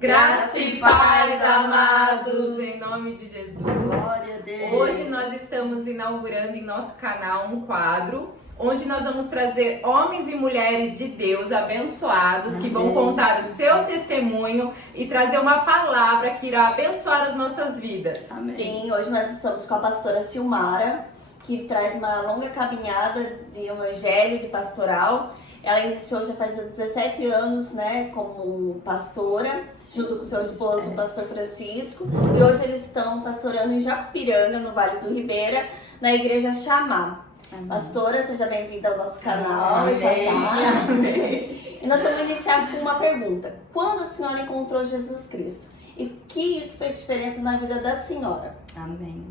Graça e paz, amados, em nome de Jesus. Glória a Deus. Hoje nós estamos inaugurando em nosso canal um quadro onde nós vamos trazer homens e mulheres de Deus abençoados que vão contar o seu testemunho e trazer uma palavra que irá abençoar as nossas vidas. Amém. Sim, hoje nós estamos com a pastora Silmara, que traz uma longa caminhada de evangelho, de pastoral. Ela iniciou já faz 17 anos, né, como pastora, junto com o seu esposo, o pastor Francisco. E hoje eles estão pastorando em Jacupiranga, no Vale do Ribeira, na igreja Chamar. Pastora, seja bem-vinda ao nosso canal. E nós vamos iniciar com uma pergunta. Quando a senhora encontrou Jesus Cristo? E o que isso fez diferença na vida da senhora? Amém.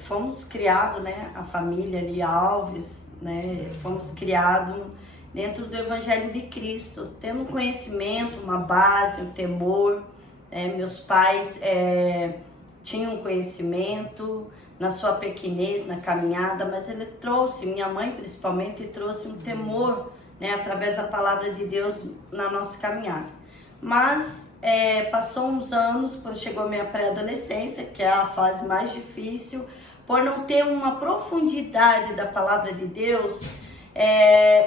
Fomos criados, né, a família ali, Alves, né, fomos criados dentro do Evangelho de Cristo, tendo conhecimento, uma base, um temor. Meus pais tinham conhecimento na sua pequenez, na caminhada, mas ele trouxe, minha mãe principalmente, trouxe um temor, né, através da palavra de Deus na nossa caminhada. Mas passou uns anos, quando chegou a minha pré-adolescência, que é a fase mais difícil, por não ter uma profundidade da palavra de Deus,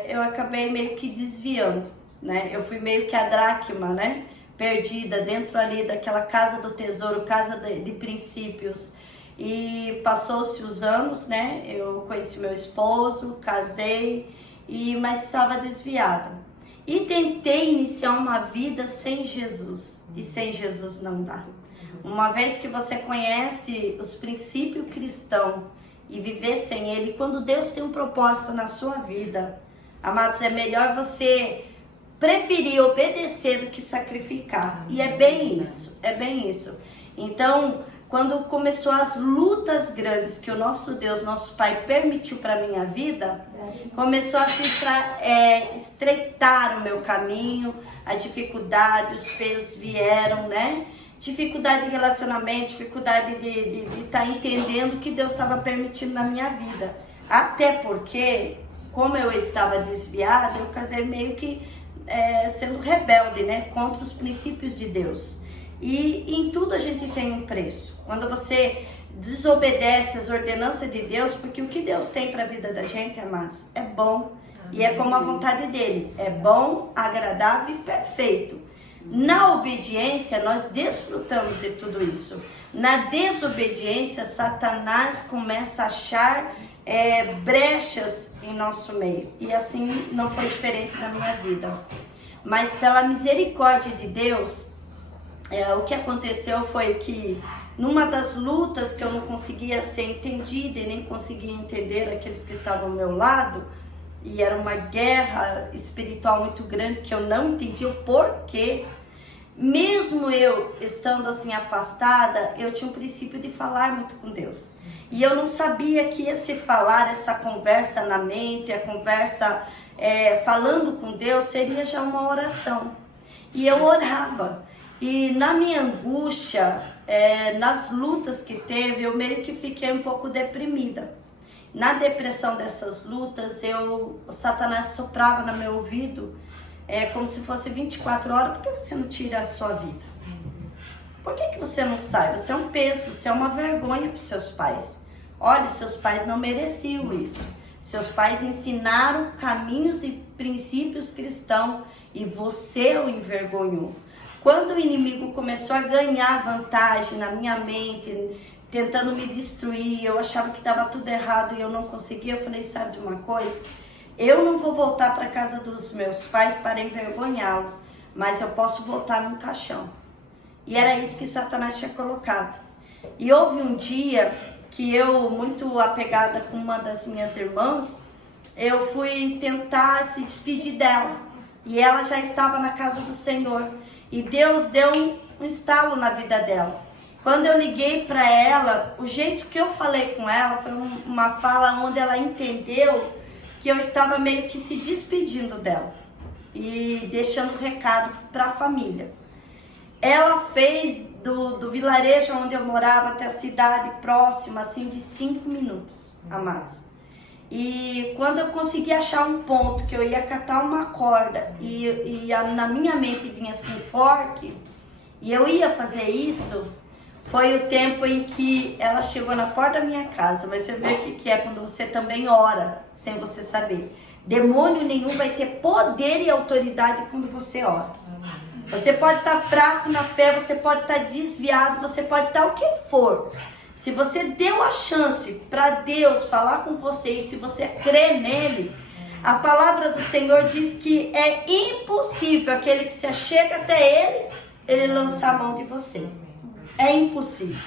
eu acabei meio que desviando, né? Eu fui meio que a dracma, né? Perdida dentro ali daquela casa do tesouro, casa de princípios. E passou-se os anos, né? Eu conheci meu esposo, casei, mas estava desviada. E tentei iniciar uma vida sem Jesus. E sem Jesus não dá. Uma vez que você conhece os princípios cristãos e viver sem ele, quando Deus tem um propósito na sua vida, amados, é melhor você preferir obedecer do que sacrificar. E é bem isso, é bem isso. Então, quando começou as lutas grandes que o nosso Deus, nosso Pai, permitiu para a minha vida, começou a se estreitar o meu caminho, a dificuldade, os pesos vieram, né? Dificuldade de relacionamento, dificuldade de estar entendendo o que Deus estava permitindo na minha vida. Até porque, como eu estava desviada, eu casei meio que sendo rebelde, né? Contra os princípios de Deus. E em tudo a gente tem um preço. Quando você desobedece as ordenanças de Deus, porque o que Deus tem para a vida da gente, amados, é bom. E é como a vontade dele. É bom, agradável e perfeito. Na obediência, nós desfrutamos de tudo isso. Na desobediência, Satanás começa a achar brechas em nosso meio. E assim não foi diferente na minha vida. Mas pela misericórdia de Deus, o que aconteceu foi que numa das lutas que eu não conseguia ser entendida e nem conseguia entender aqueles que estavam ao meu lado, e era uma guerra espiritual muito grande que eu não entendia o porquê. Mesmo eu estando assim afastada, eu tinha um princípio de falar muito com Deus. E eu não sabia que esse falar, essa conversa na mente, a conversa falando com Deus, seria já uma oração. E eu orava. E na minha angústia, nas lutas que teve, eu meio que fiquei um pouco deprimida. Na depressão dessas lutas, o Satanás soprava no meu ouvido, como se fosse 24 horas. Por que você não tira a sua vida? Por que você não sai? Você é um peso, você é uma vergonha para os seus pais. Olha, seus pais não mereciam isso. Seus pais ensinaram caminhos e princípios cristãos e você o envergonhou. Quando o inimigo começou a ganhar vantagem na minha mente, tentando me destruir, eu achava que estava tudo errado e eu não conseguia, eu falei, sabe de uma coisa? Eu não vou voltar para a casa dos meus pais para envergonhá-lo, mas eu posso voltar num caixão. E era isso que Satanás tinha colocado. E houve um dia que eu, muito apegada com uma das minhas irmãs, eu fui tentar se despedir dela. E ela já estava na casa do Senhor. E Deus deu um estalo na vida dela. Quando eu liguei para ela, o jeito que eu falei com ela foi uma fala onde ela entendeu que eu estava meio que se despedindo dela e deixando recado para a família. Ela fez do vilarejo onde eu morava até a cidade próxima, assim, de 5 minutos, amados. E quando eu consegui achar um ponto que eu ia catar uma corda na minha mente vinha assim forte, e eu ia fazer isso, foi o tempo em que ela chegou na porta da minha casa. Mas você vê o que é quando você também ora, sem você saber. Demônio nenhum vai ter poder e autoridade quando você ora. Você pode estar fraco na fé, você pode estar desviado, você pode estar o que for. Se você deu a chance para Deus falar com você e se você crê nele, a palavra do Senhor diz que é impossível aquele que se achega até ele lançar a mão de você. É impossível.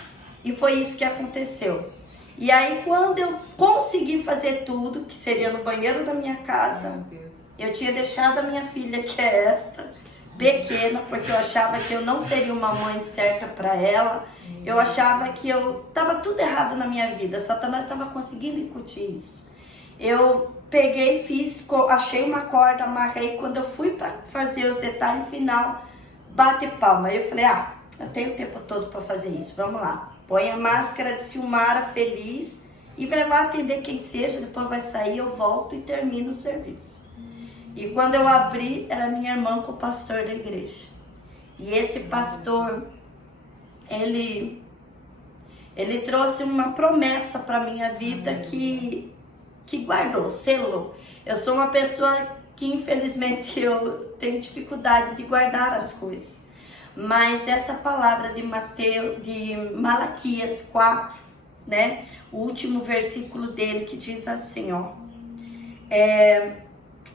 E foi isso que aconteceu. E aí quando eu consegui fazer tudo, que seria no banheiro da minha casa, eu tinha deixado a minha filha, que é esta, pequena, porque eu achava que eu não seria uma mãe certa para ela. Eu achava que eu estava tudo errado na minha vida. Satanás estava conseguindo incutir isso. Eu peguei, achei uma corda, amarrei. Quando eu fui para fazer os detalhes final, bate palma. Aí eu falei, eu tenho o tempo todo para fazer isso, vamos lá. Põe a máscara de Silmara feliz e vai lá atender quem seja, depois vai sair, eu volto e termino o serviço. E quando eu abri, era minha irmã com o pastor da igreja. E esse pastor, ele trouxe uma promessa para minha vida que guardou, selou. Eu sou uma pessoa que infelizmente eu tenho dificuldade de guardar as coisas. Mas essa palavra de Malaquias 4, né? O último versículo dele que diz assim,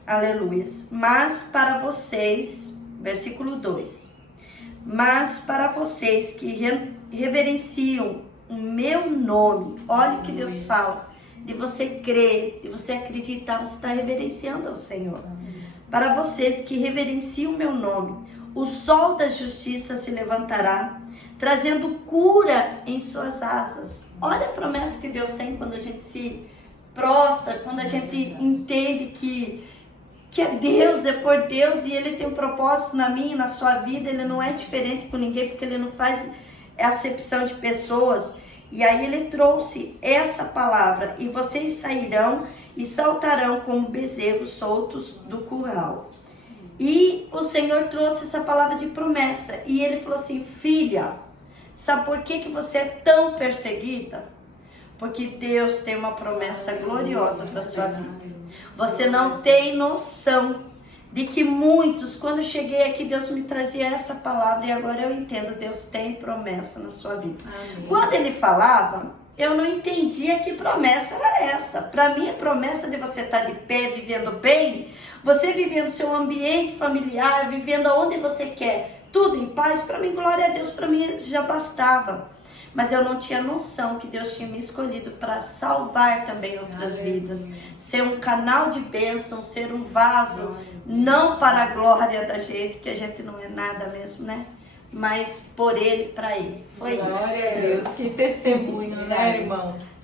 aleluia. Mas para vocês, versículo 2, mas para vocês que reverenciam o meu nome, olha o que Deus fala, de você crer, de você acreditar, você está reverenciando ao Senhor. Para vocês que reverenciam o meu nome, o sol da justiça se levantará, trazendo cura em suas asas. Olha a promessa que Deus tem quando a gente se prostra, quando a gente entende que é Deus, é por Deus, e Ele tem um propósito na minha e na sua vida. Ele não é diferente com ninguém, porque Ele não faz acepção de pessoas. E aí Ele trouxe essa palavra, e vocês sairão e saltarão como bezerros soltos do curral. E o Senhor trouxe essa palavra de promessa, e Ele falou assim, filha, sabe por que você é tão perseguida? Porque Deus tem uma promessa gloriosa para a sua vida. Você não tem noção de que muitos, quando eu cheguei aqui, Deus me trazia essa palavra, e agora eu entendo, Deus tem promessa na sua vida. Amém. Quando Ele falava, eu não entendia que promessa era essa. Para mim, a promessa de você estar de pé, vivendo bem, você vivendo seu ambiente familiar, vivendo onde você quer, tudo em paz, para mim, glória a Deus, para mim já bastava. Mas eu não tinha noção que Deus tinha me escolhido para salvar também outras vidas. Ser um canal de bênção, ser um vaso, não para a glória da gente, que a gente não é nada mesmo, né? Mas por Ele, para Ele. Foi isso. Glória a Deus, que testemunho, né, irmãos?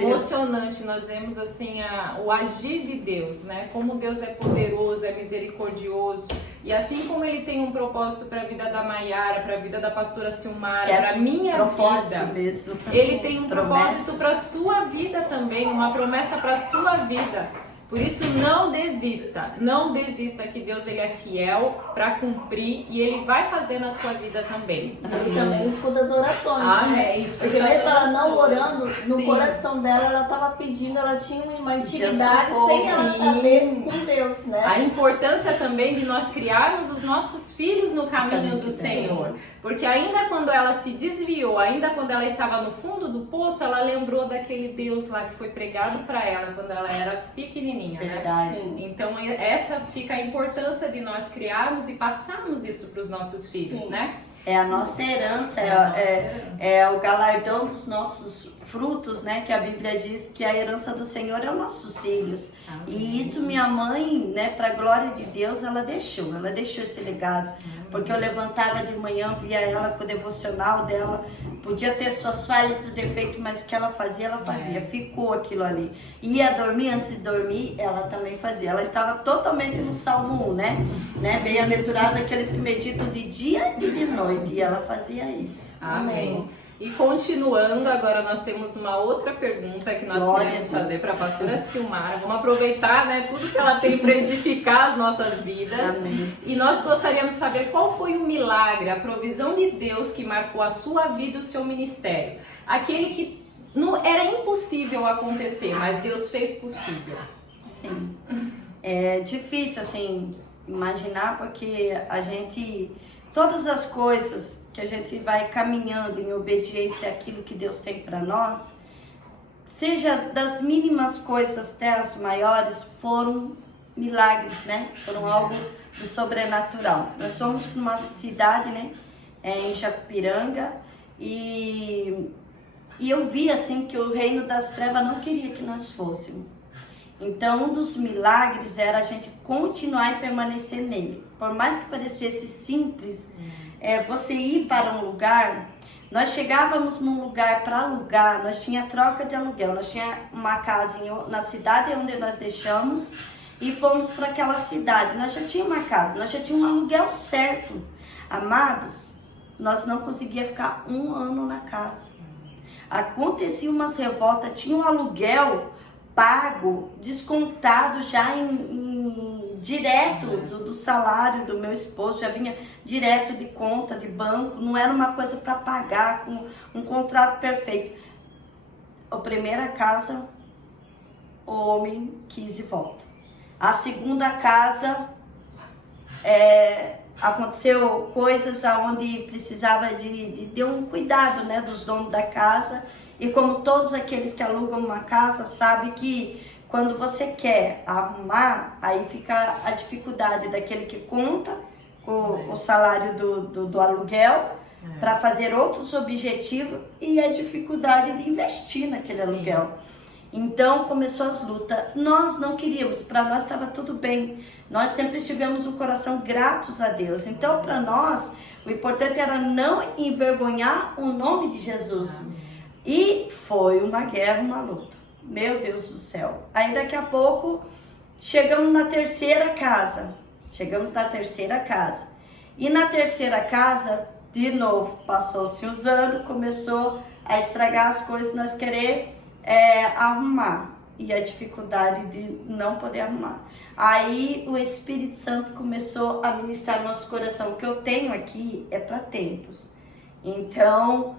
Emocionante, nós vemos assim o agir de Deus, né? Como Deus é poderoso, é misericordioso. E assim como Ele tem um propósito para a vida da Maiara, para a vida da pastora Silmara, para a minha vida, mesmo. Ele tem um propósito para a sua vida também, uma promessa para a sua vida. Por isso, não desista que Deus Ele é fiel para cumprir, e Ele vai fazer na sua vida também. Ele também escuta as orações, né? Porque mesmo ela não orando, no coração dela, ela estava pedindo, ela tinha uma intimidade sem ela saber com Deus, né? A importância também de nós criarmos os nossos filhos no caminho do Senhor. Porque ainda quando ela se desviou, ainda quando ela estava no fundo do poço, ela lembrou daquele Deus lá que foi pregado para ela quando ela era pequenininha, verdade, né? Então essa fica a importância de nós criarmos e passarmos isso para os nossos filhos, né? É a nossa herança, é o galardão dos nossos frutos, né? Que a Bíblia diz que a herança do Senhor é os nossos filhos. Amém. E isso minha mãe, né, para a glória de Deus, ela deixou esse legado. Amém. Porque eu levantava de manhã, via ela com o devocional dela, podia ter suas falhas, seus defeitos, mas o que ela fazia, ficou aquilo ali. Ia dormir, antes de dormir, ela também fazia. Ela estava totalmente no Salmo 1, né? Bem-aventurado aqueles que meditam de dia e de noite, e ela fazia isso. Amém. E continuando, agora nós temos uma outra pergunta que nós queremos fazer para a pastora Silmara. Vamos aproveitar, né, tudo que ela tem para edificar as nossas vidas. Amém. E nós gostaríamos de saber qual foi o milagre, a provisão de Deus que marcou a sua vida e o seu ministério. Aquele que não era impossível acontecer, mas Deus fez possível. Sim. É difícil, assim, imaginar, porque a gente... Todas as coisas que a gente vai caminhando em obediência àquilo que Deus tem para nós, seja das mínimas coisas até as maiores, foram milagres, né? Foram algo do sobrenatural. Nós somos para uma cidade, né? Em Jacupiranga, e eu vi, assim, que o reino das trevas não queria que nós fôssemos. Então, um dos milagres era a gente continuar e permanecer nele. Por mais que parecesse simples, você ir para um lugar, nós chegávamos num lugar para alugar, nós tinha troca de aluguel, nós tinha uma casa na cidade onde nós deixamos e fomos para aquela cidade. Nós já tinha uma casa, nós já tinha um aluguel certo. Amados, nós não conseguíamos ficar 1 ano na casa. Acontecia umas revoltas, tinha um aluguel pago, descontado já direto do salário do meu esposo, já vinha direto de conta de banco, não era uma coisa para pagar com um contrato perfeito. A primeira casa, o homem quis de volta. A segunda casa, aconteceu coisas onde precisava de um cuidado, né, dos donos da casa. E como todos aqueles que alugam uma casa sabem que quando você quer arrumar, aí fica a dificuldade daquele que conta o salário do aluguel para fazer outros objetivos e a dificuldade de investir naquele aluguel. Então começou as lutas. Nós não queríamos, para nós estava tudo bem. Nós sempre tivemos um coração gratos a Deus. Então para nós o importante era não envergonhar o nome de Jesus. E foi uma guerra, uma luta. Meu Deus do céu. Aí daqui a pouco chegamos na terceira casa. E na terceira casa, de novo, passou-se os anos, começou a estragar as coisas, nós querer arrumar. E a dificuldade de não poder arrumar. Aí o Espírito Santo começou a ministrar no nosso coração. O que eu tenho aqui é para tempos. Então...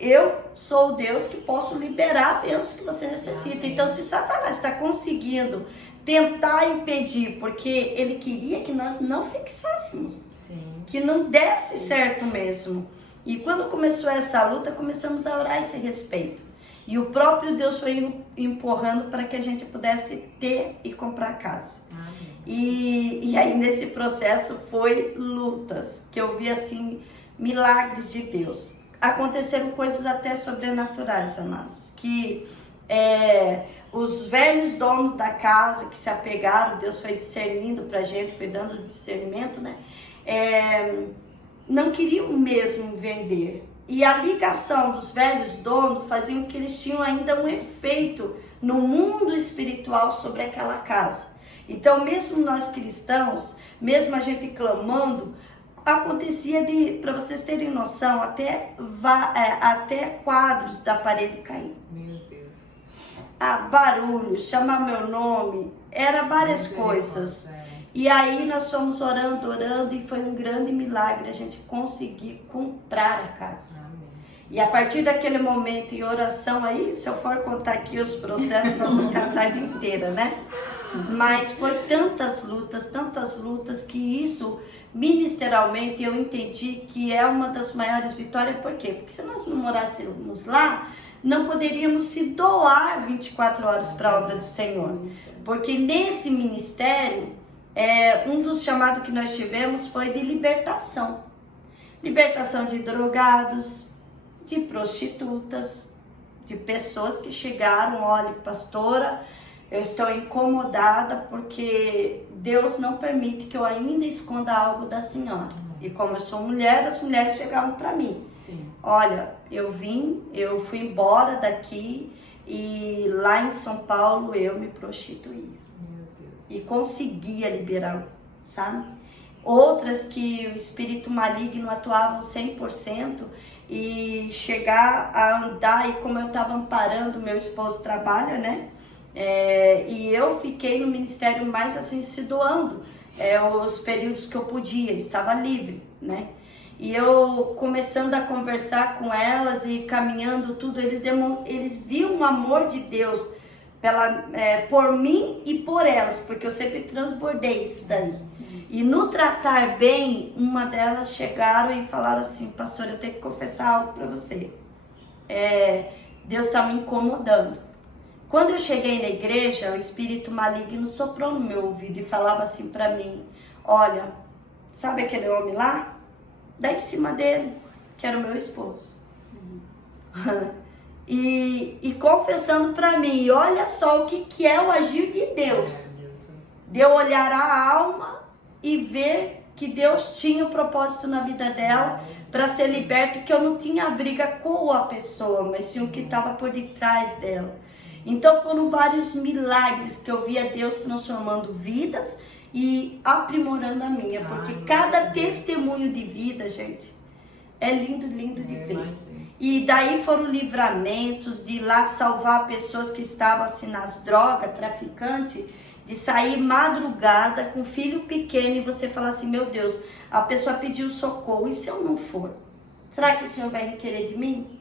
eu sou o Deus que posso liberar a bênção que você necessita. Então, se Satanás está conseguindo tentar impedir, porque ele queria que nós não fixássemos, que não desse certo mesmo. E quando começou essa luta, começamos a orar a esse respeito. E o próprio Deus foi empurrando para que a gente pudesse ter e comprar casa. E aí, nesse processo, foi lutas, que eu vi, assim, milagres de Deus. Aconteceram coisas até sobrenaturais, amados, que os velhos donos da casa que se apegaram, Deus foi discernindo pra gente, foi dando discernimento, né? Não queriam mesmo vender. E a ligação dos velhos donos fazia com que eles tinham ainda um efeito no mundo espiritual sobre aquela casa. Então, mesmo nós cristãos, mesmo a gente clamando, acontecia para vocês terem noção, até quadros da parede cair. Meu Deus. Barulho, chamar meu nome, era várias coisas. E aí nós fomos orando, e foi um grande milagre a gente conseguir comprar a casa. Amém. E a partir daquele momento em oração, aí se eu for contar aqui os processos, vamos ficar a tarde inteira, né? Mas foi tantas lutas que isso... ministerialmente eu entendi que é uma das maiores vitórias. Por quê? Porque se nós não morássemos lá, não poderíamos se doar 24 horas para a obra do Senhor. Porque nesse ministério, um dos chamados que nós tivemos foi de libertação. Libertação de drogados, de prostitutas, de pessoas que chegaram, olha, pastora, eu estou incomodada porque Deus não permite que eu ainda esconda algo da senhora. E como eu sou mulher, as mulheres chegavam para mim. Sim. Olha, eu fui embora daqui e lá em São Paulo eu me prostituía. Meu Deus. E conseguia liberar, sabe? outras que o espírito maligno atuava 100%, e chegar a andar, e como eu estava amparando, meu esposo trabalha, né? E eu fiquei no ministério mais assim, se doando, os períodos que eu podia, estava livre, né? E eu começando a conversar com elas e caminhando tudo, eles viam o amor de Deus por mim e por elas, porque eu sempre transbordei isso daí. E no tratar bem, uma delas chegaram e falaram assim: pastor, eu tenho que confessar algo para você. Deus está me incomodando. Quando eu cheguei na igreja, o espírito maligno soprou no meu ouvido e falava assim para mim: olha, sabe aquele homem lá? Dá em cima dele, que era o meu esposo. E confessando para mim, olha só o que é o agir de Deus. De eu olhar a alma e ver que Deus tinha um propósito na vida dela para ser liberto, que eu não tinha briga com a pessoa, mas sim o que estava por detrás dela. Então foram vários milagres que eu via Deus transformando vidas e aprimorando a minha, porque cada testemunho de vida, gente, é lindo, lindo de ver. E daí foram livramentos de ir lá salvar pessoas que estavam assim nas drogas, traficante, de sair madrugada com filho pequeno e você falar assim: meu Deus, a pessoa pediu socorro, e se eu não for? Será que o Senhor vai requerer de mim?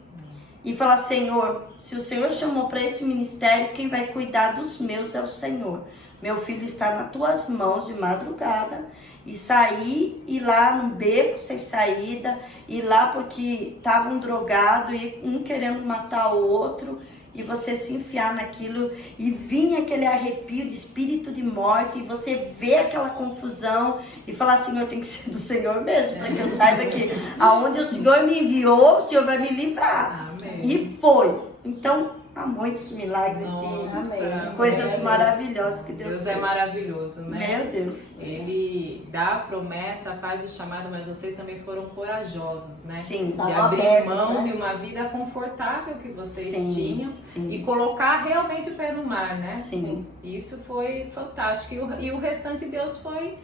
E falar: Senhor, se o Senhor chamou para esse ministério, quem vai cuidar dos meus é o Senhor. Meu filho está nas tuas mãos de madrugada. E sair, ir lá num beco sem saída, ir lá porque estavam drogados e um querendo matar o outro, e você se enfiar naquilo e vinha aquele arrepio de espírito de morte, e você vê aquela confusão e falar: Senhor, tem que ser do Senhor mesmo, para que eu saiba que aonde o Senhor me enviou, o Senhor vai me livrar. Amém. E foi. Então, há muitos milagres de coisas maravilhosas que Deus fez. Deus é maravilhoso, né? Meu Deus. Ele dá a promessa, faz o chamado, mas vocês também foram corajosos, né? Sim. De abrir mão de uma vida confortável que vocês tinham e colocar realmente o pé no mar, né? Sim. Isso foi fantástico. E o restante Deus foi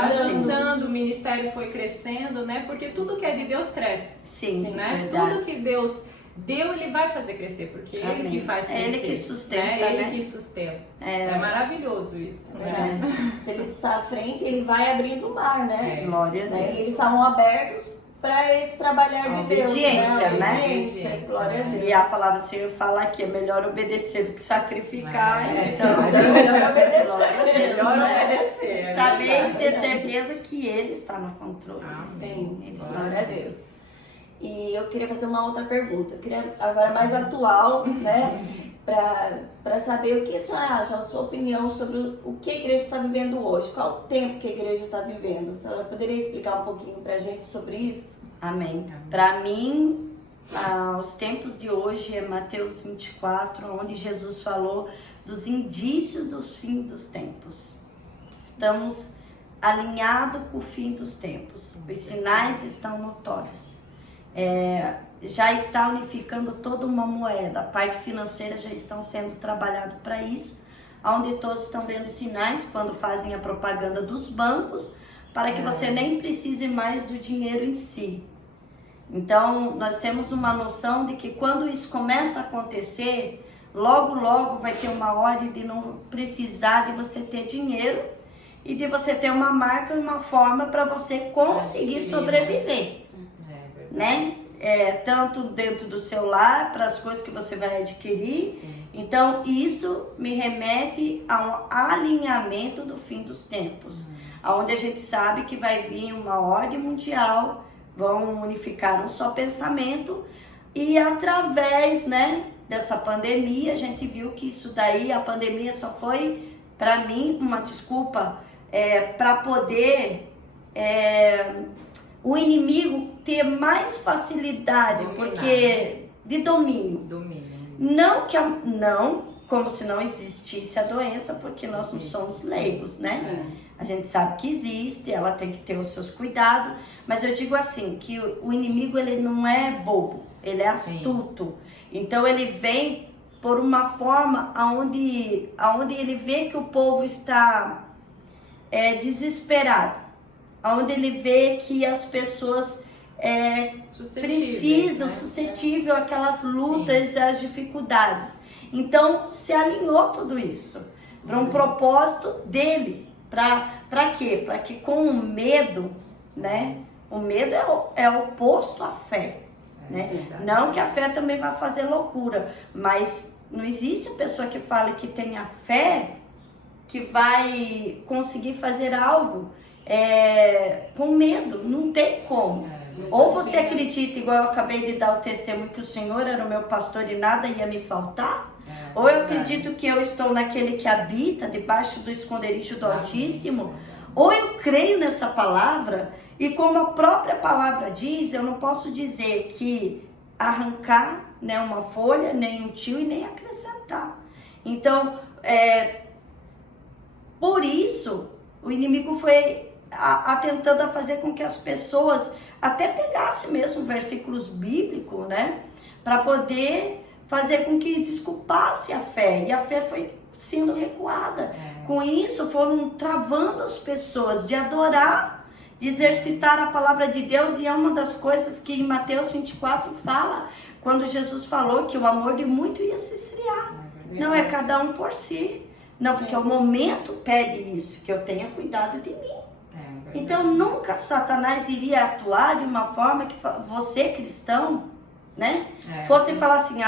ajustando, o ministério foi crescendo, né? Porque tudo que é de Deus cresce. Sim, né? Tudo que Deus deu, ele vai fazer crescer, porque Amém. Ele que faz crescer. É Ele que sustenta, né? Ele né? que sustenta. É maravilhoso isso. Né? Se Ele está à frente, Ele vai abrindo o mar, né? Glória a Deus. E eles estavam abertos para esse trabalhar de Deus. Obediência, né? Obediência, glória a Deus. E a palavra do Senhor fala que é melhor obedecer do que sacrificar. Então, é melhor obedecer. Glória a Deus, Melhor né? obedecer. Saber e ter certeza que Ele está no controle. Sim, Ele está glória a Deus. E eu queria fazer uma outra pergunta. Eu queria agora mais atual, né? Para saber o que a senhora acha, a sua opinião sobre o que a igreja está vivendo hoje. Qual o tempo que a igreja está vivendo? A senhora poderia explicar um pouquinho para a gente sobre isso? Amém. Para mim, os tempos de hoje é Mateus 24, onde Jesus falou dos indícios dos fins dos tempos. Estamos alinhados com o fim dos tempos. Os sinais estão notórios. Já está unificando toda uma moeda. A parte financeira já estão sendo trabalhado para isso, onde todos estão vendo sinais quando fazem a propaganda dos bancos, para que você nem precise mais do dinheiro em si. Então, nós temos uma noção de que quando isso começa a acontecer, logo, logo vai ter uma ordem de não precisar de você ter dinheiro e de você ter uma marca e uma forma para você conseguir sobreviver, né? Tanto dentro do seu lar, para as coisas que você vai adquirir. Sim. Então, isso me remete a um alinhamento do fim dos tempos, onde a gente sabe que vai vir uma ordem mundial, vão unificar um só pensamento, e através, né, dessa pandemia, a gente viu que isso daí, a pandemia só foi, para mim, uma desculpa para poder o inimigo ter mais facilidade, porque de domínio. Não como se não existisse a doença, porque nós não somos leigos, né? Sim. A gente sabe que existe, ela tem que ter os seus cuidados, mas eu digo assim, que o inimigo, ele não é bobo, ele é astuto. Sim. Então ele vem por uma forma onde ele vê que o povo está desesperado. onde ele vê que as pessoas precisam, né? suscetível àquelas lutas e às dificuldades. Então, se alinhou tudo isso para um propósito dele. Para quê? Para que com o medo, né? O medo é oposto à fé. Né? Não que a fé também vai fazer loucura, mas não existe pessoa que fale que tem a fé que vai conseguir fazer algo com medo. Não tem como. Ou você acredita, igual eu acabei de dar o testemunho, que o Senhor era o meu pastor e nada ia me faltar, ou eu acredito que eu estou naquele que habita debaixo do esconderijo do Altíssimo, ou eu creio nessa palavra, e como a própria palavra diz, eu não posso dizer que arrancar, né, uma folha, nem um tio e nem acrescentar. Então, por isso, o inimigo foi atentando a fazer com que as pessoas até pegassem mesmo versículos bíblicos, né, para poder fazer com que desculpasse a fé, e a fé foi sendo recuada. Com isso, foram travando as pessoas de adorar, de exercitar a palavra de Deus, e é uma das coisas que em Mateus 24 fala, quando Jesus falou que o amor de muito ia se esfriar. Não é cada um por si. Não, porque o momento pede isso, que eu tenha cuidado de mim. Então, nunca Satanás iria atuar de uma forma que você, cristão, né, fosse falar assim,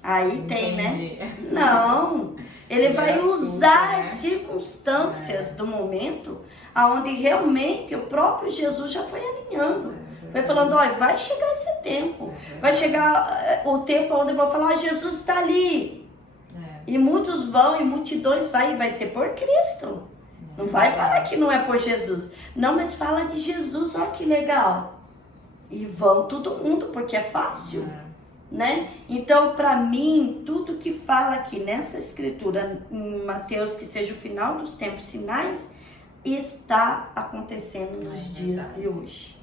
aí tem, né? Não, ele vai usar as circunstâncias do momento, aonde realmente o próprio Jesus já foi alinhando. Vai falando, olha, vai chegar esse tempo. Vai chegar o tempo onde eu vou falar, Jesus está ali. E muitos vão, e multidões vai ser por Cristo. Não vai falar que não é por Jesus. Não, mas fala de Jesus, olha que legal. E vão todo mundo, porque é fácil. Né? Então, para mim, tudo que fala aqui nessa escritura, em Mateus, que seja o final dos tempos, sinais, está acontecendo nos dias de hoje.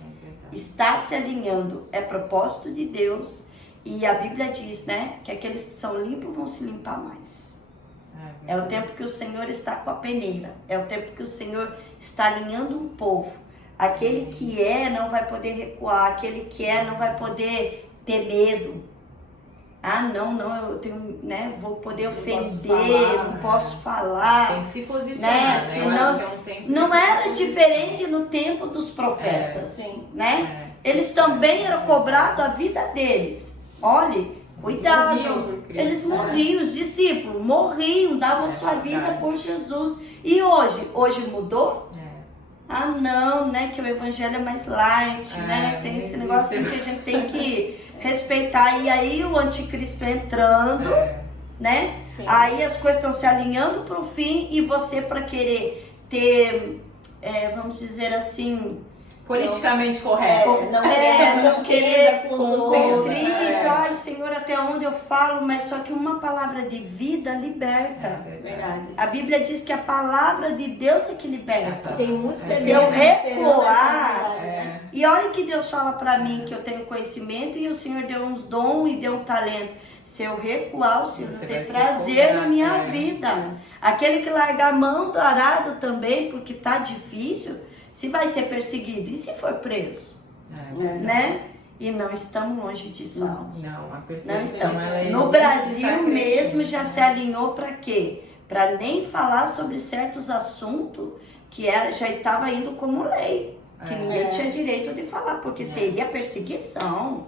Está se alinhando, é propósito de Deus, e a Bíblia diz, né, que aqueles que são limpos vão se limpar mais. É o tempo que o Senhor está com a peneira, é o tempo que o Senhor está alinhando um povo. Aquele que não vai poder recuar, aquele que não vai poder ter medo. Não, eu tenho, né, vou poder ofender, não posso falar. Tem que se posicionar, né? Senão, não era diferente no tempo dos profetas, né? Eles também eram cobrados a vida deles. Olhe, cuidado, eles morriam, os discípulos morriam, davam sua vida por Jesus. E hoje mudou? Não, né, que o evangelho é mais light, né? Tem esse negócio assim que a gente tem que respeitar. E aí o anticristo entrando, né? Sim. Aí as coisas estão se alinhando para o fim, e você, para querer ter, vamos dizer assim, politicamente correto. Não querer cumprir. Ai, Senhor, até onde eu falo, mas só que uma palavra de vida liberta. Verdade. A Bíblia diz que a palavra de Deus é que liberta. E tem muitos se eu recuar, e olha que Deus fala para mim, que eu tenho conhecimento, e o Senhor deu uns dons e deu um talento. Se eu recuar, o Senhor tem prazer na minha vida. Aquele que largar a mão do arado também, porque tá difícil, se vai ser perseguido, e se for preso, né? E não estamos longe disso. Não, a perseguição, no Brasil mesmo já se alinhou para quê? Para nem falar sobre certos assuntos que já estava indo como lei, que ninguém tinha direito de falar, porque seria perseguição.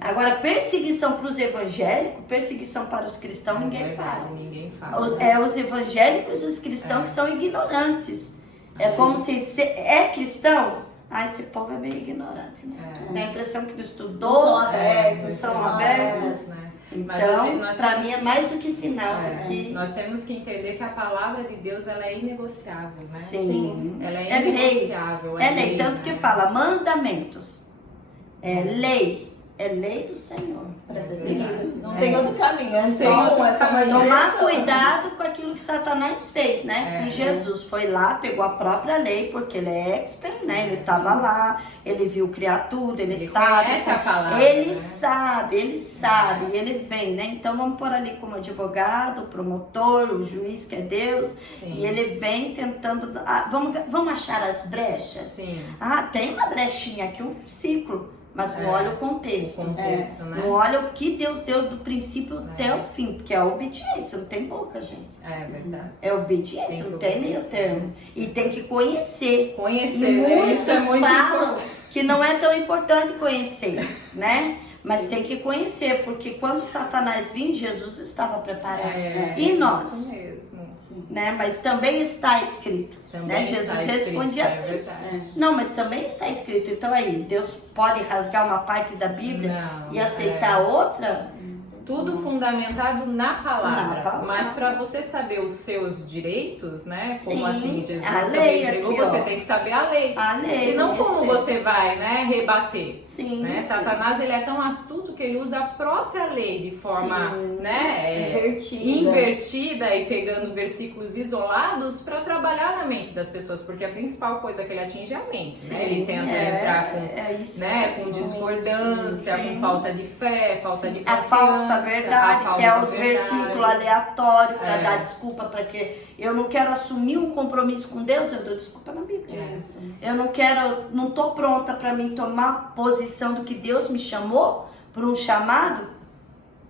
Agora, perseguição para os evangélicos, perseguição para os cristãos, ninguém fala. Os evangélicos e os cristãos que são ignorantes. É como se é cristão, esse povo é meio ignorante, né? Dá a impressão que não estudou, são abertos. Né? Então, para mim é mais do que sinal. Nós temos que entender que a palavra de Deus, ela é inegociável, né? Sim. Ela é inegociável. É lei, tanto que fala mandamentos. É lei do Senhor. Para ser seguido. Não tem outro caminho. Tomar cuidado com aquilo que Satanás fez, né? Com Jesus. Foi lá, pegou a própria lei, porque ele é expert, né? Ele estava lá, ele viu criar tudo, ele sabe. conhece a palavra. Ele né? sabe, ele vem, né? Então vamos pôr ali como advogado, o promotor, o juiz que é Deus, Sim. e ele vem tentando. Vamos achar as brechas? Sim. Tem uma brechinha aqui, um ciclo, mas não olha o contexto. Né? Não olha o que Deus deu do princípio até o fim, porque é a obediência, não tem boca, gente. É verdade. É obediência, não tem meio termo. E tem que conhecer. Conhecer, E muitos isso é muito falam importante. que não é tão importante conhecer, né? Mas tem que conhecer, porque quando Satanás vinha, Jesus estava preparado. E nós? Isso mesmo. Né? Mas também está escrito. Também Né? está Jesus escrito, respondia assim. verdade. Não, mas também está escrito. Então aí, Deus pode rasgar uma parte da Bíblia Não, e aceitar outra? Tudo fundamentado na palavra. Na palavra. Mas para você saber os seus direitos, né? Como Sim, assim Jesus a também lei entregou, aqui, você ó. tem que saber a lei. A lei. Senão como você vai, né, rebater? Sim. Né? Satanás, ele é tão astuto que ele usa a própria lei de forma, Sim. né, invertida e pegando versículos isolados para trabalhar na mente das pessoas, porque a principal coisa que ele atinge é a mente, Sim, né? Ele tenta entrar com, isso né, mesmo. com discordância, Sim. com falta de fé, falta de A confiança, falsa verdade, a que é falsa os verdade. versículos aleatórios para É. dar desculpa, para que eu não quero assumir um compromisso com Deus, eu dou desculpa na Bíblia. Eu não tô pronta para mim tomar posição do que Deus me chamou para um chamado.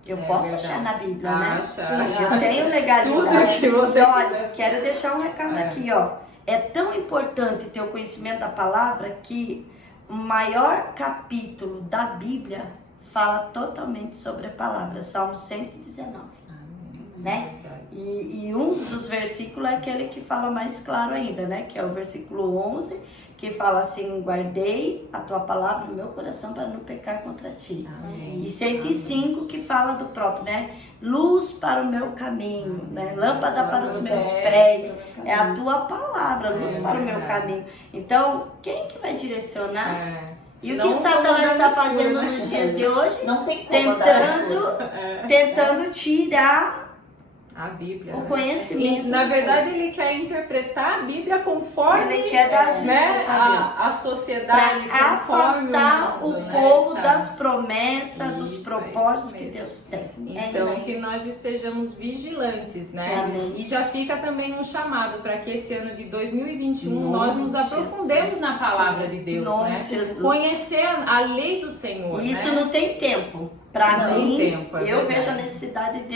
Eu posso verdade. achar na Bíblia, né? Acha. Eu tenho legalidade. Tudo que você Olha, quiser. quero deixar um recado aqui, ó. É tão importante ter o conhecimento da palavra que o maior capítulo da Bíblia fala totalmente sobre a palavra, Salmo 119, né? E um dos versículos é aquele que fala mais claro ainda, né? Que é o versículo 11, que fala assim: guardei a tua palavra no meu coração para não pecar contra ti. Amém. E 105 que fala do próprio, né? Luz para o meu caminho, né? Lâmpada para os meus pés. É a tua palavra, luz para o meu caminho. Então, quem que vai direcionar? E o que Satanás está fazendo nos dias de hoje? Não tem como dar Tentando tirar A Bíblia. o né? conhecimento. E, na verdade, ele quer interpretar a Bíblia conforme, Ele quer dar né, justiça a sociedade, para conforme afastar o mundo, né, povo está. das promessas, dos Isso, propósitos isso que mesmo. Deus tem. Então, isso. que nós estejamos vigilantes, né? Sim. E já fica também um chamado para que esse ano de 2021 Nome nós nos de aprofundemos Jesus. na palavra de Deus, Nome né? de Jesus. Conhecer a lei do Senhor, E isso né? não tem tempo. Para Não mim, tem tempo, é eu verdade. vejo a necessidade de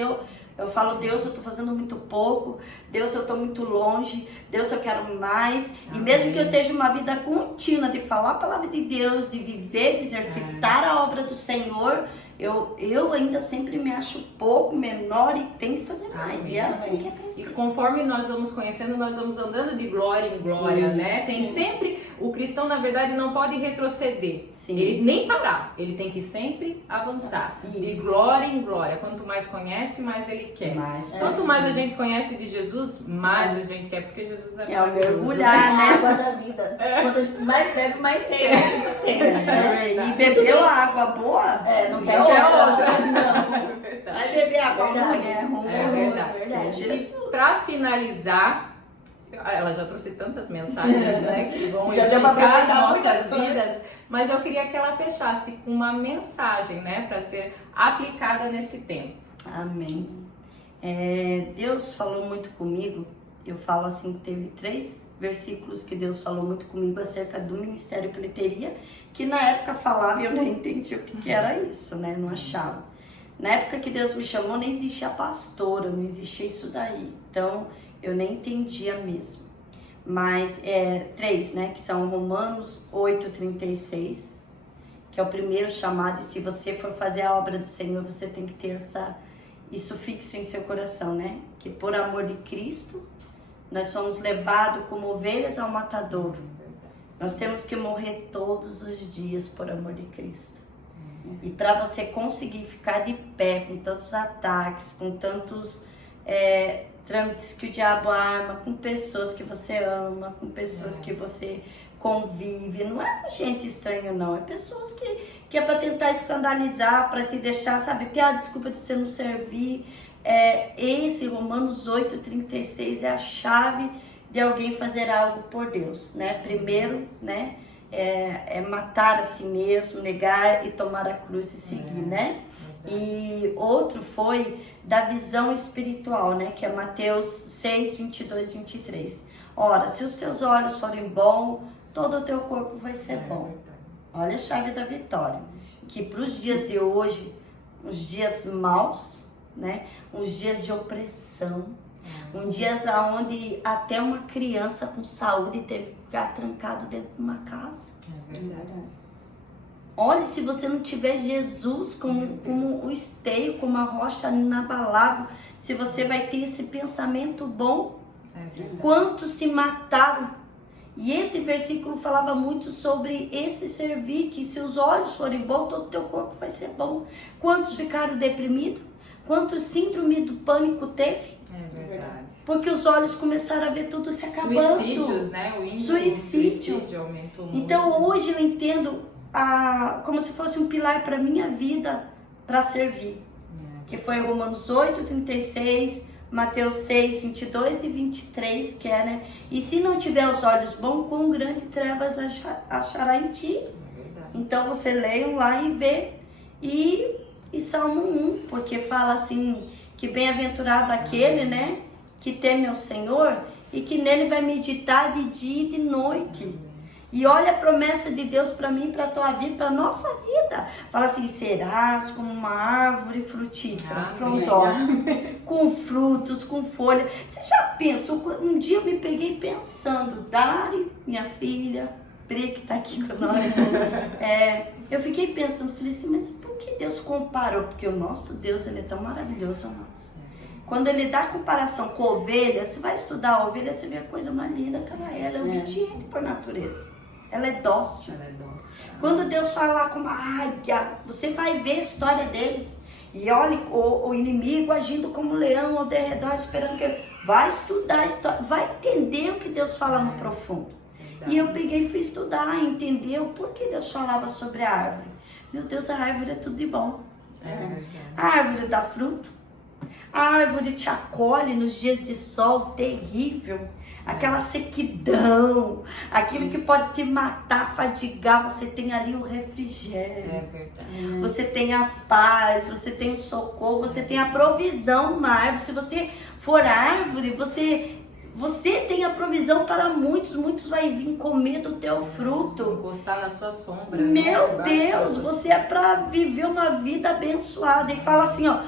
eu falo: Deus, eu tô fazendo muito pouco. Deus, eu tô muito longe. Deus, eu quero mais. E mesmo que eu esteja uma vida contínua de falar a palavra de Deus, de viver, de exercitar a obra do Senhor, eu ainda sempre me acho pouco, menor, e tenho que fazer mais. Amém. E é assim que é E preciso. conforme nós vamos conhecendo, nós vamos andando de glória em glória, Isso, né? Tem sim. sempre, o cristão na verdade não pode retroceder, Sim. ele nem parar, ele tem que sempre avançar, de Isso. glória em glória. Quanto mais conhece, mais ele quer. Mais Quanto mais a gente conhece de Jesus, mais a gente quer, porque Jesus é É o maravilhoso. mergulhar, a né? água da vida. Quanto a gente mais bebe, mais sede a gente tem. Né? E bebeu a água boa? Não quer Não quer outra. outra. Não. É verdade. Vai beber água Verdade. ruim, é ruim. É verdade. verdade. E pra finalizar, ela já trouxe tantas mensagens, né, que vão Já deu pra edificar as aproveitar nossas muitas vidas, mas eu queria que ela fechasse com uma mensagem, né, para ser aplicada nesse tempo. Amém. Deus falou muito comigo. Eu falo assim, teve 3 versículos que Deus falou muito comigo acerca do ministério que ele teria, que na época falava e eu nem entendia o que era isso, né? Não achava. Na época que Deus me chamou, nem existia pastora, não existia isso daí. Então, eu nem entendia mesmo. Mas 3, né? Que são Romanos 8:36, que é o primeiro chamado. E se você for fazer a obra do Senhor, você tem que ter isso fixo em seu coração, né? Que por amor de Cristo, nós somos levados como ovelhas ao matadouro. Nós temos que morrer todos os dias por amor de Cristo. E para você conseguir ficar de pé com tantos ataques, com tantos trâmites que o diabo arma, com pessoas que você ama, com pessoas que você convive, não é com gente estranha não, é pessoas que é para tentar escandalizar, para te deixar, sabe, ter a desculpa de você não servir. Esse Romanos 8:36 é a chave de alguém fazer algo por Deus, né? Primeiro, né? é matar a si mesmo, negar e tomar a cruz e seguir, né? E outro foi da visão espiritual, né? Que é Mateus 6, 22, 23. Ora, se os teus olhos forem bons, todo o teu corpo vai ser bom. Olha a chave da vitória. Que para os dias de hoje, os dias maus, né? Uns dias de opressão, uns dias onde até uma criança com saúde teve que ficar trancado dentro de uma casa. É verdade. Olha, se você não tiver Jesus como o esteio, como a rocha inabalável, se você vai ter esse pensamento bom, quantos se mataram? E esse versículo falava muito sobre esse servir, que se os olhos forem bons, todo o teu corpo vai ser bom. Quantos ficaram deprimidos? Quantos síndrome do pânico teve? É verdade. Porque os olhos começaram a ver tudo se acabando. Suicídios, né? O índice Suicídio. de suicídio aumentou muito. Então hoje eu entendo como se fosse um pilar para minha vida para servir. Que foi Romanos 8, 36, Mateus 6, 22 e 23, que é, né? E se não tiver os olhos bons, quão grande trevas achará em ti. Então você leiam lá e vê. E Salmo 1, porque fala assim, que bem-aventurado aquele, né? Que teme ao Senhor e que nele vai meditar de dia e de noite. E olha a promessa de Deus para mim, para a tua vida, para a nossa vida. Fala assim, serás como uma árvore frutífera, frondosa, com frutos, com folha. Você já pensou? Um dia eu me peguei pensando, Dari, minha filha, Pri, que está aqui com nós, eu fiquei pensando, falei assim, mas por que Deus comparou? Porque o nosso Deus, ele é tão maravilhoso, amados. Quando ele dá comparação com a ovelha, você vai estudar a ovelha, você vê a coisa mais linda que ela é obediente por natureza. Ela é dócil. Quando Deus fala com uma águia, você vai ver a história dele. E olha o inimigo agindo como um leão ao derredor, esperando que... Vai estudar a história, vai entender o que Deus fala no profundo. E eu peguei e fui estudar, entender o porquê Deus falava sobre a árvore. Meu Deus, a árvore é tudo de bom. A árvore dá fruto. A árvore te acolhe nos dias de sol terrível. Aquela sequidão, aquilo que pode te matar, fadigar, você tem ali o refrigério. É verdade. Você tem a paz, você tem o socorro, você tem a provisão na árvore. Se você for árvore, você tem a provisão para muitos vai vir comer do teu fruto. Encostar na sua sombra. Meu Deus, você é para viver uma vida abençoada. E fala assim, ó,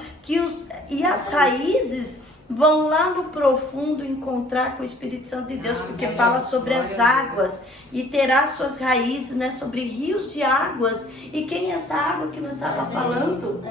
e as raízes vão lá no profundo encontrar com o Espírito Santo de Deus, porque fala sobre as águas e terá suas raízes, né, sobre rios de águas. E quem é essa água que nós estava falando?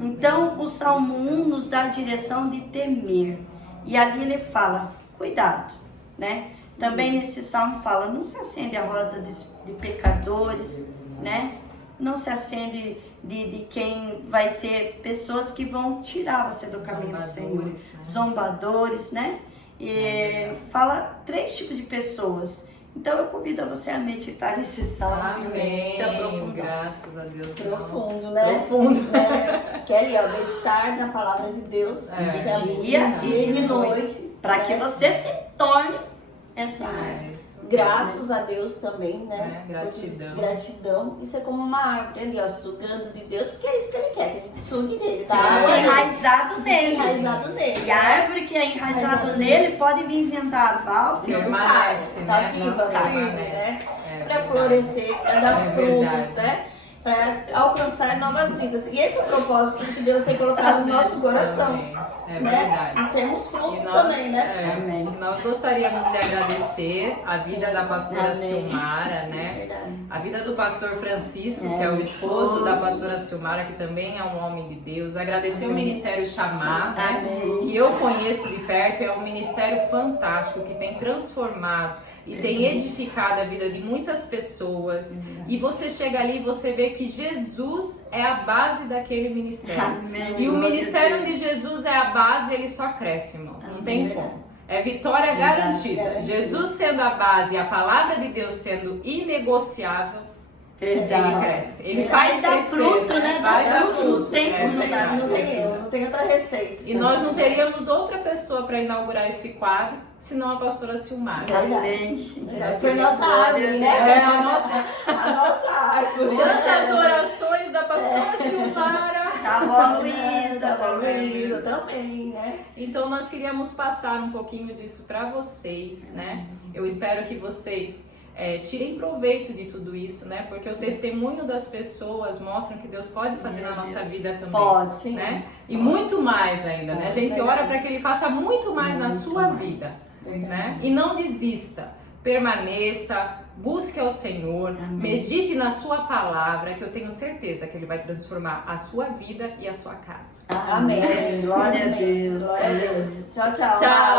Então, o Salmo 1 nos dá a direção de temer. E ali ele fala, cuidado, né? Também nesse salmo fala, não se acende a roda de pecadores, né? Não se acende de quem vai ser pessoas que vão tirar você do caminho do Senhor. Né? Zombadores, né? E fala 3 tipos de pessoas. Então eu convido a você a meditar nesse salmo. Amém. Se aprofundar. Graças a Deus. Profundo, né? Profundo. Que ali, ó, meditar na palavra de Deus. Dia e de noite. Para que você se torne essa gratos a Deus também, né? Gratidão. Gratidão. Isso é como uma árvore ali, ó, sugando de Deus, porque é isso que ele quer, que a gente sugue dele, tá? Enraizado nele. Enraizado nele. E a árvore que é enraizado nele pode vir vendaval, permanece, tá né? viva, firme, né? Para verdade. Florescer, para dar frutos, né? Para alcançar novas vidas. E esse é o propósito que Deus tem colocado no nosso coração. É né? verdade. E sermos frutos E nós, também, né? Amém. Nós gostaríamos de agradecer a vida da pastora Amém. Silmara, né? Verdade. A vida do pastor Francisco, que é o esposo da pastora Silmara, que também é um homem de Deus. Agradecer o Ministério Chamar, né? Que eu conheço de perto, é um ministério fantástico que tem transformado e tem edificado a vida de muitas pessoas. E você chega ali e você vê que Jesus é a base daquele ministério. Amém. E o ministério onde Jesus é a base, ele só cresce, irmãos. Não tem como. É vitória garantida. Jesus sendo a base, a palavra de Deus sendo inegociável, Verdade. Ele cresce. Ele Vai faz dar crescer, fruto, né? Vai Dá dar fruto, fruto. não tem é, como Não tem, dar não fruto. tem erro, não tem outra receita. E nós não teríamos outra pessoa para inaugurar esse quadro, senão a pastora Silmara. Amém. Foi nossa Glória árvore, a né? É a nossa, A nossa árvore. durante as orações da pastora Silmara. A avó Luísa, A avó Luísa também, né? Então nós queríamos passar um pouquinho disso para vocês, né? Eu espero que vocês tirem proveito de tudo isso, né? Porque o testemunho das pessoas mostra que Deus pode fazer na nossa vida também. Pode, sim. Né? E muito mais ainda, né? A gente Verdade. ora para que Ele faça muito mais na sua vida, né? E não desista, permaneça, busque ao Senhor, medite na sua palavra, que eu tenho certeza que Ele vai transformar a sua vida e a sua casa. Amém. Glória a Amém. Deus. Glória a Deus. Tchau, tchau. Tchau!